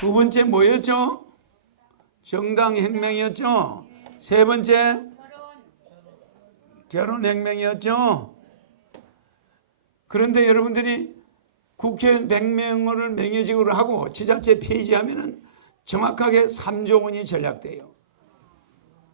두 번째 뭐였죠? 정당 혁명이었죠? 세 번째 결혼 혁명이었죠? 그런데 여러분들이 국회의원 100명을 명예직으로 하고 지자체 폐지하면은 정확하게 3조 원이 전략돼요.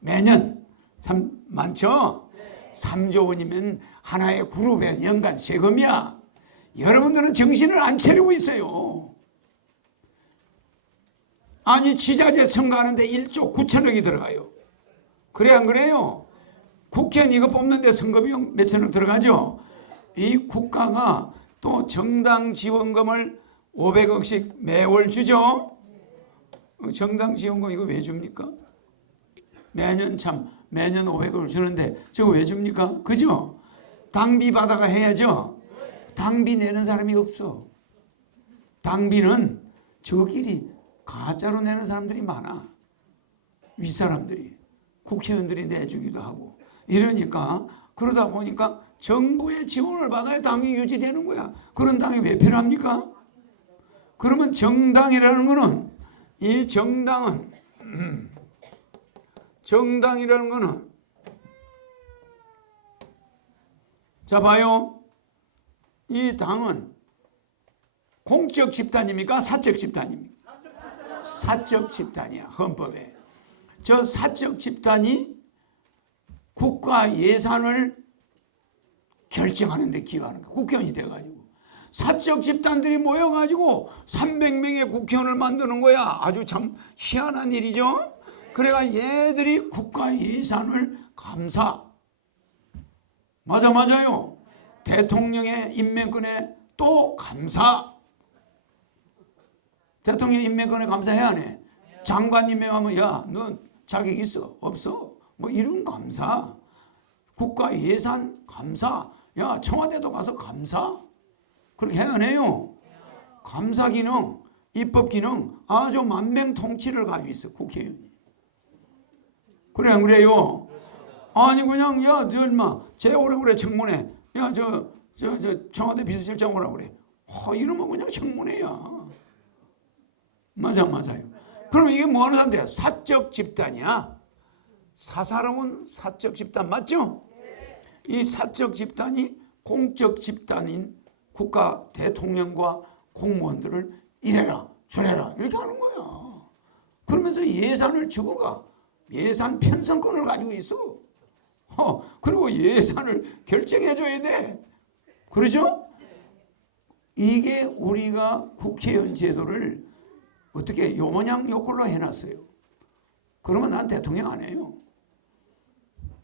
매년 참 많죠? 3조 원이면 하나의 그룹의 연간 세금이야. 여러분들은 정신을 안 차리고 있어요. 아니 지자체 선거하는데 1조 9천억이 들어가요. 그래 안 그래요? 국회의원 이거 뽑는데 선거비용 몇천억 들어가죠? 이 국가가 또 정당 지원금을 500억씩 매월 주죠? 어, 정당 지원금 이거 왜 줍니까? 매년 참 매년 500억을 주는데 저거 왜 줍니까? 그죠? 당비 받아가 해야죠. 당비 내는 사람이 없어. 당비는 저끼리 가짜로 내는 사람들이 많아. 윗사람들이 국회의원들이 내주기도 하고 이러니까 그러다 보니까 정부의 지원을 받아야 당이 유지되는 거야. 그런 당이 왜 필요합니까? 그러면 정당이라는 거는 이 정당은 정당이라는 거는 자 봐요. 이 당은 공적 집단입니까? 사적 집단입니까? 사적 집단이야 헌법에. 저 사적 집단이 국가 예산을 결정하는 데 기여하는 거야. 국회의원이 돼가지고. 사적 집단들이 모여가지고 300명의 국회의원을 만드는 거야. 아주 참 희한한 일이죠. 그래가 얘들이 국가 예산을 감사. 맞아, 맞아요. 대통령의 임명권에 또 감사. 대통령 임명권에 감사해야 하네. 장관 임명하면 야, 너 자격 있어? 없어? 뭐 이런 감사. 국가 예산 감사. 야, 청와대도 가서 감사. 그렇게 해야 하네요. 감사 기능, 입법 기능 아주 만병통치를 가지고 있어 국회의원이. 그래 안 그래요? 아니 그냥 야 저 인마 제 오라 그래 청문회. 야 저 저 저 청와대 비서실장 오라 그래. 어, 이러면 그냥 청문회야. 맞아 맞아요. 그러면 이게 뭐 하는 사람들이야? 사적 집단이야. 사사로운 사적 집단 맞죠? 이 사적 집단이 공적 집단인 국가 대통령과 공무원들을 이래라 저래라 이렇게 하는 거야. 그러면서 예산을 주고가 예산 편성권을 가지고 있어. 어, 그리고 예산을 결정해 줘야 돼. 그러죠? 이게 우리가 국회의원 제도를 어떻게 요 모양 요 꼴로 해놨어요. 그러면 난 대통령 안 해요.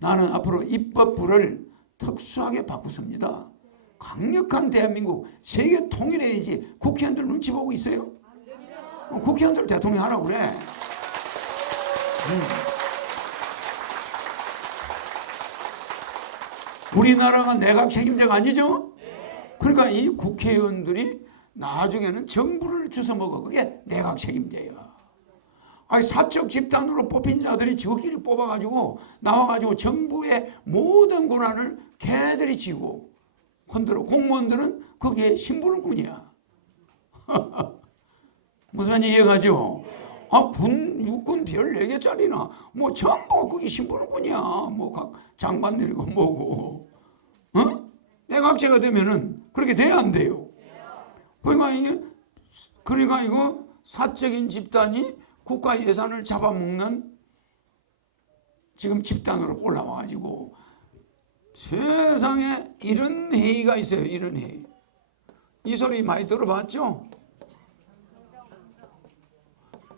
나는 앞으로 입법부를 특수하게 바꾸습니다. 강력한 대한민국 세계 통일해야지 국회의원들 눈치 보고 있어요? 어, 국회의원들 대통령 하라고 그래. 음. 우리나라가 내각 책임자가 아니죠? 그러니까 이 국회의원들이 나중에는 정부를 주워 먹어. 그게 내각 책임자야. 아니 사적 집단으로 뽑힌 자들이 저끼리 뽑아가지고 나와가지고 정부의 모든 권한을 걔들이 쥐고 흔들어 공무원들은 거기에 심부름꾼이야. 무슨 말인지 이해가죠? 아, 군, 육군 별 4개짜리나, 뭐, 전부 거기 심부름꾼이야. 뭐, 각 장관들이고 뭐고. 어? 내각제가 되면은 그렇게 돼야 안 돼요. 그러니까 이게, 그러니까 이거 사적인 집단이 국가 예산을 잡아먹는 지금 집단으로 올라와 가지고 세상에 이런 회의가 있어요. 이런 회의. 이 소리 많이 들어봤죠?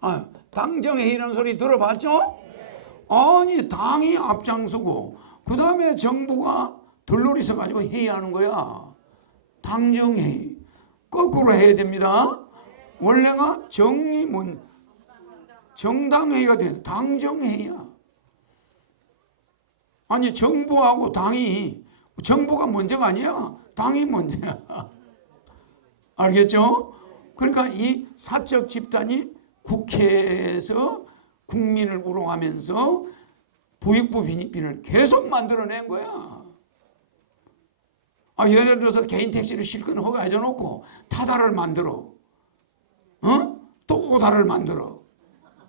아, 당정회의라는 소리 들어봤죠? 아니 당이 앞장서고 그 다음에 정부가 들러리 서가지고 회의하는 거야. 당정회의. 거꾸로 해야 됩니다. 원래가 정의 뭔 정당회의가 돼. 당정회의야. 아니 정부하고 당이 정부가 먼저가 아니야. 당이 먼저야. 알겠죠? 그러니까 이 사적 집단이 국회에서 국민을 우롱하면서 부익부 빈익빈을 계속 만들어낸 거야. 아, 예를 들어서 개인 택시를 실컷 허가해줘 놓고 타다를 만들어. 어? 또 오다를 만들어.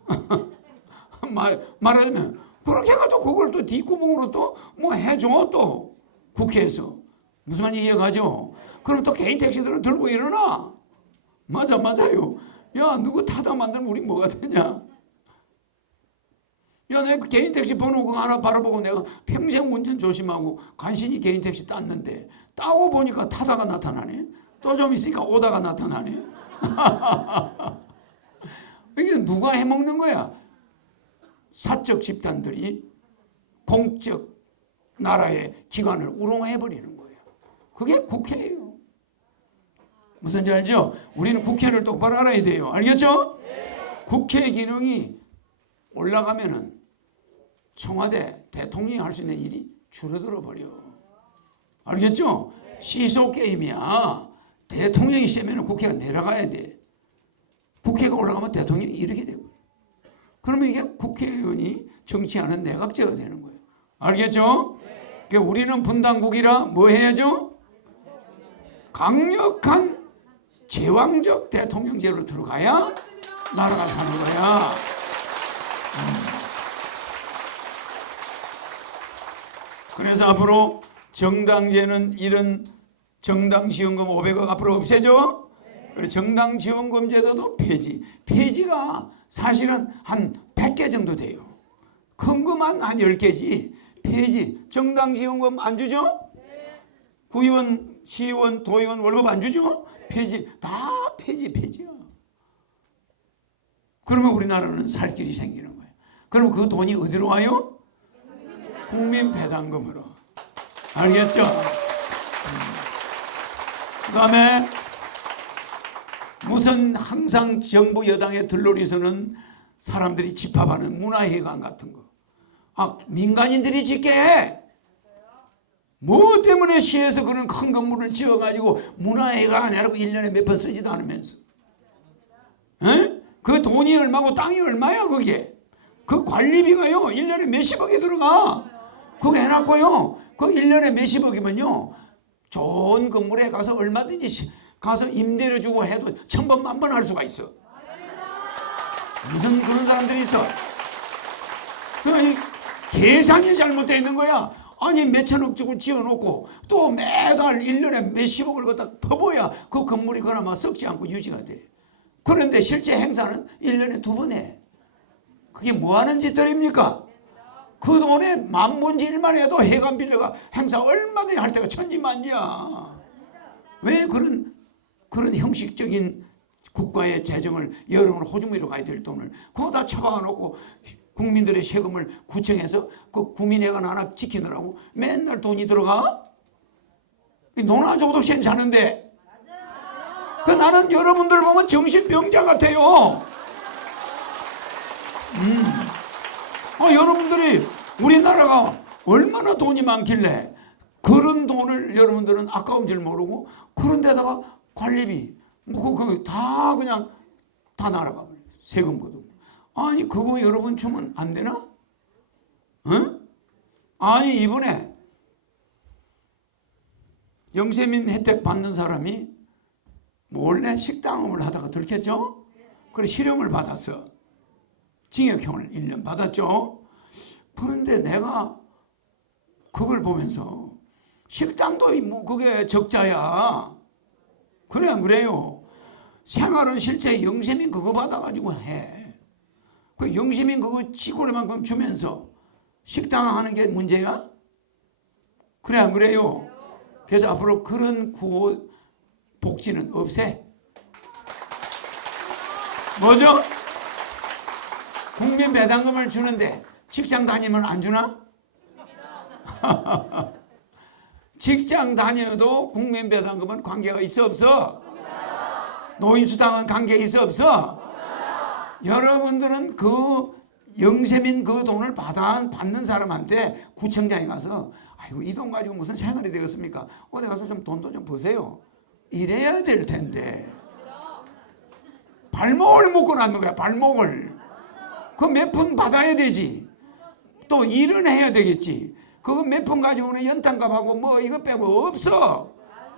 말, 말하자면 그렇게 해가지고 그걸 또 뒷구멍으로 또 뭐 해줘 또 국회에서 무슨 말인지 이해가죠? 그럼 또 개인 택시들은 들고 일어나. 맞아 맞아요. 야 누구 타다 만들면 우리 뭐가 되냐? 야, 내가 개인 택시 번호 그거 하나 바라보고 내가 평생 운전 조심하고 간신히 개인 택시 땄는데 따고 보니까 타다가 나타나네. 또 좀 있으니까 오다가 나타나네. 이게 누가 해먹는 거야? 사적 집단들이 공적 나라의 기관을 우롱해버리는 거예요. 그게 국회예요. 무슨 지 알죠? 우리는 국회를 똑바로 알아야 돼요. 알겠죠? 국회 기능이 올라가면은 청와대 대통령이 할 수 있는 일이 줄어들어 버려. 알겠죠? 시소 게임이야. 대통령이 시면 국회가 내려가야 돼. 국회가 올라가면 대통령이 이렇게 되고. 그러면 이게 국회의원이 정치하는 내각제가 되는 거예요. 알겠죠? 그러니까 우리는 분당국이라 뭐 해야죠? 강력한 제왕적 대통령제로 들어가야 나라가 사는 거야. 그래서 앞으로 정당제는 이런 정당지원금 500억 앞으로 없애죠. 정당지원금 제도도 폐지. 폐지가 사실은 한 100개 정도 돼요. 큰 것만 한 10개지. 폐지. 정당지원금 안 주죠? 구의원, 시의원, 도의원 월급 안 주죠? 폐지. 다 폐지, 폐지야. 그러면 우리나라는 살 길이 생기는 거예요. 그럼 그 돈이 어디로 와요? 국민 배당금으로. 알겠죠? 그 다음에 무슨 항상 정부 여당의 들놀이서는 사람들이 집합하는 문화회관 같은 거. 아, 민간인들이 짓게 해. 뭐 때문에 시에서 그런 큰 건물을 지어가지고 문화회관 아니라고 1년에 몇 번 쓰지도 않으면서. 에? 그 돈이 얼마고 땅이 얼마야, 그게. 그 관리비가요, 1년에 몇십억이 들어가. 그거 해놨고요. 그 1년에 몇십억이면요. 좋은 건물에 가서 얼마든지 시- 가서 임대료 주고 해도 천번 만번 할 수가 있어. 무슨 그런 사람들이 있어. 그 계산이 잘못되어 있는 거야. 아니 몇천억 주고 지어놓고 또 매달 1년에 몇십억을 갖다 퍼부어야 그 건물이 그나마 썩지 않고 유지가 돼. 그런데 실제 행사는 1년에 두 번 해. 그게 뭐 하는 짓들입니까? 그 돈에 만분지 일만 해도 해관 빌려가 행사 얼마든지 할 때가 천지만지야. 왜 그런 그런 형식적인 국가의 재정을 여러분 호주머니로 가야 될 돈을 그거 다 처박아 놓고 국민들의 세금을 구청에서 그 국민회관 하나 지키느라고 맨날 돈이 들어가? 돈안 줘도 괜찮은데 그 나는 여러분들 보면 정신병자 같아요. 아, 여러분들이 우리나라가 얼마나 돈이 많길래 그런 돈을 여러분들은 아까운 줄 모르고 그런 데다가 관리비 뭐그다 그냥 다 날아가 버려 세금 거도 아니 그거 여러분 주면 안 되나? 응? 아니 이번에 영세민 혜택 받는 사람이 몰래 식당업을 하다가 들켰죠? 그래 실형을 받았어. 징역형을 1년 받았죠. 그런데 내가 그걸 보면서 식당도 뭐 그게 적자야. 그래 안 그래요? 생활은 실제 영세민 그거 받아가지고 해. 그 영세민 그거 치고리만큼 주면서 식당 하는 게 문제야? 그래 안 그래요? 그래서 앞으로 그런 구호 복지는 없애. 뭐죠? 국민 배당금을 주는데 직장 다니면 안 주나? 직장 다녀도 국민 배당금은 관계가 있어 없어? 노인수당은 관계 있어 없어? 여러분들은 그 영세민 그 돈을 받아 받는 사람한테 구청장에 가서 아이고 이 돈 가지고 무슨 생활이 되겠습니까? 어디 가서 좀 돈도 좀 버세요. 이래야 될 텐데 발목을 묶어놨는 거야 발목을. 그 몇 푼 받아야 되지. 또 일은 해야 되겠지. 그거 몇 푼 가지고는 연탄값하고 뭐 이거 빼고 없어.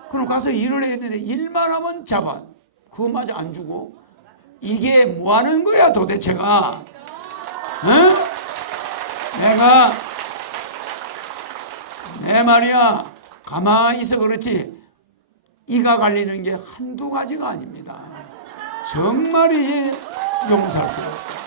그럼 가서 일을 해야 되는데 일만 하면 잡아. 그거마저 안 주고 이게 뭐 하는 거야 도대체가? 응? 내가 내 말이야 가만히 있어 그렇지 이가 갈리는 게 한두 가지가 아닙니다. 정말이지 용서할 수가 없어.